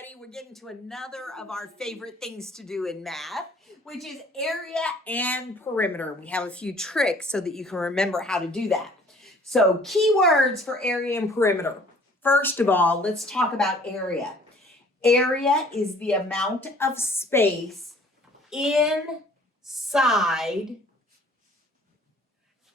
everybody. We're getting to another of our favorite things to do in math, which is area and perimeter. We have a few tricks so that you can remember how to do that. So keywords for area and perimeter. First of all, let's talk about area. Area is the amount of space inside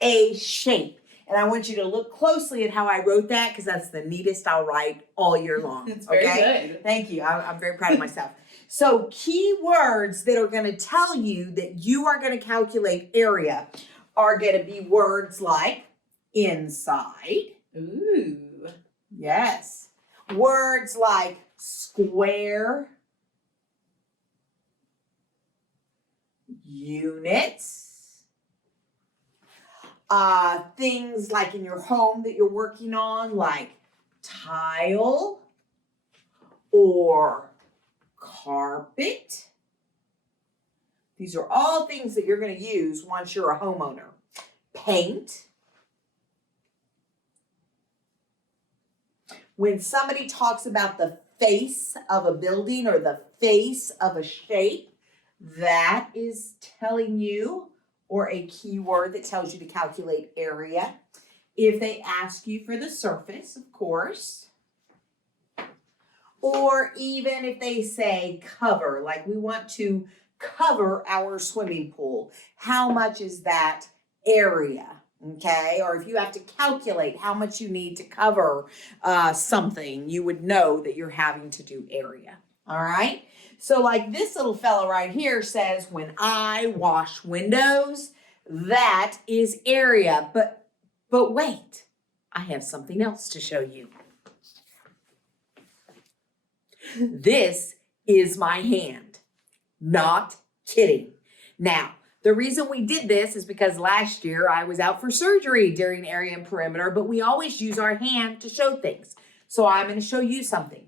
a shape. And I want you to look closely at how I wrote that because that's the neatest I'll write all year long. It's very good. Thank you. I'm very proud of myself. So key words that are going to tell you that you are going to calculate area are going to be words like inside. Ooh. Yes. Words like square, units. Things like in your home that you're working on, like tile or carpet. These are all things that you're going to use once you're a homeowner. Paint. When somebody talks about the face of a building or the face of a shape, that is telling you, or a keyword that tells you to calculate area. If they ask you for the surface, of course. Or even if they say cover, like we want to cover our swimming pool. How much is that area? Okay, or if you have to calculate how much you need to cover something, you would know that you're having to do area. All right. So like this little fella right here says, when I wash windows, that is area. But wait, I have something else to show you. This is my hand. Not kidding. Now, the reason we did this is because last year I was out for surgery during area and perimeter, but we always use our hand to show things. So I'm going to show you something.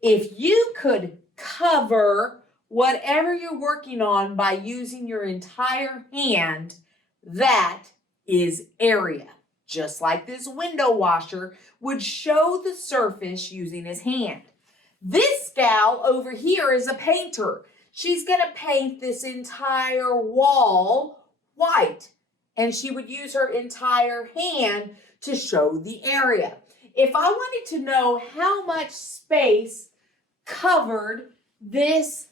If you could cover whatever you're working on by using your entire hand, that is area. Just like this window washer would show the surface using his hand. This gal over here is a painter. She's going to paint this entire wall white, and she would use her entire hand to show the area. If I wanted to know how much space covered this,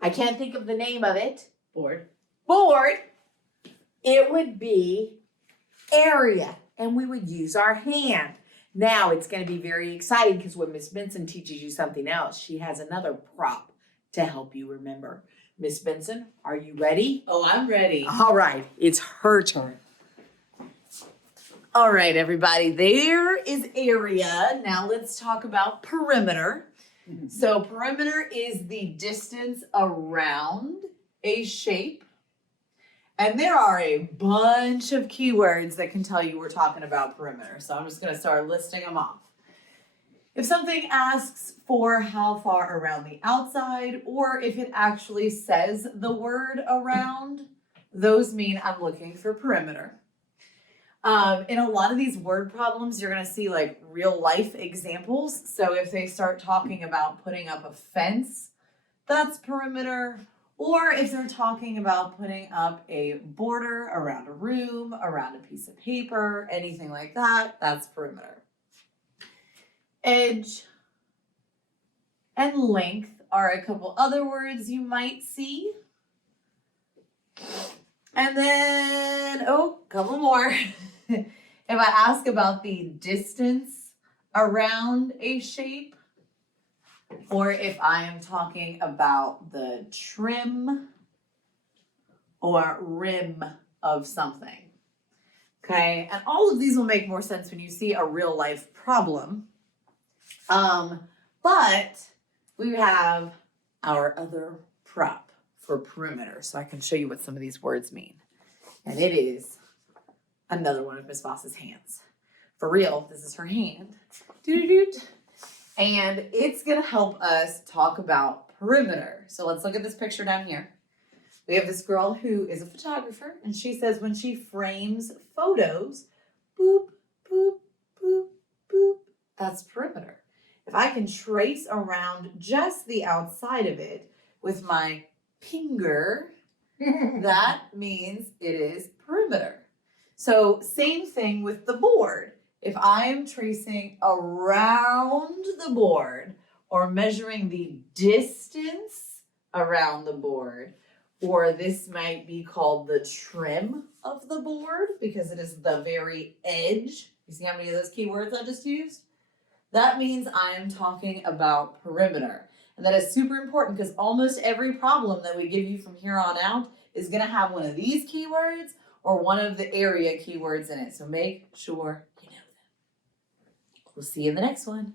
I can't think of the name of it. Board, it would be area, and we would use our hand. Now it's going to be very exciting because when Miss Benson teaches you something else, she has another prop to help you remember. Miss Benson, are you ready? Oh, I'm ready. All right, it's her turn. All right, everybody, there is area. Now let's talk about perimeter. So perimeter is the distance around a shape. And there are a bunch of keywords that can tell you we're talking about perimeter. So I'm just going to start listing them off. If something asks for how far around the outside, or if it actually says the word around, those mean I'm looking for perimeter. In a lot of these word problems, you're going to see like real life examples. So if they start talking about putting up a fence, that's perimeter. Or if they're talking about putting up a border around a room, around a piece of paper, anything like that, that's perimeter. Edge and length are a couple other words you might see. And then, a couple more. If I ask about the distance around a shape, or if I am talking about the trim or rim of something. Okay, and all of these will make more sense when you see a real life problem. But we have our other prop for perimeter, so I can show you what some of these words mean. And it is another one of Miss Voss's hands. For real, this is her hand. Doo-doo-doo. And it's going to help us talk about perimeter. So let's look at this picture down here. We have this girl who is a photographer, and she says when she frames photos, boop, boop, boop, boop, that's perimeter. if I can trace around just the outside of it with my finger, that means it is perimeter. So same thing with the board. If I am tracing around the board or measuring the distance around the board, or this might be called the trim of the board because it is the very edge. You see how many of those keywords I just used? That means I am talking about perimeter. And that is super important because almost every problem that we give you from here on out is going to have one of these keywords or one of the area keywords in it. So make sure you know them. We'll see you in the next one.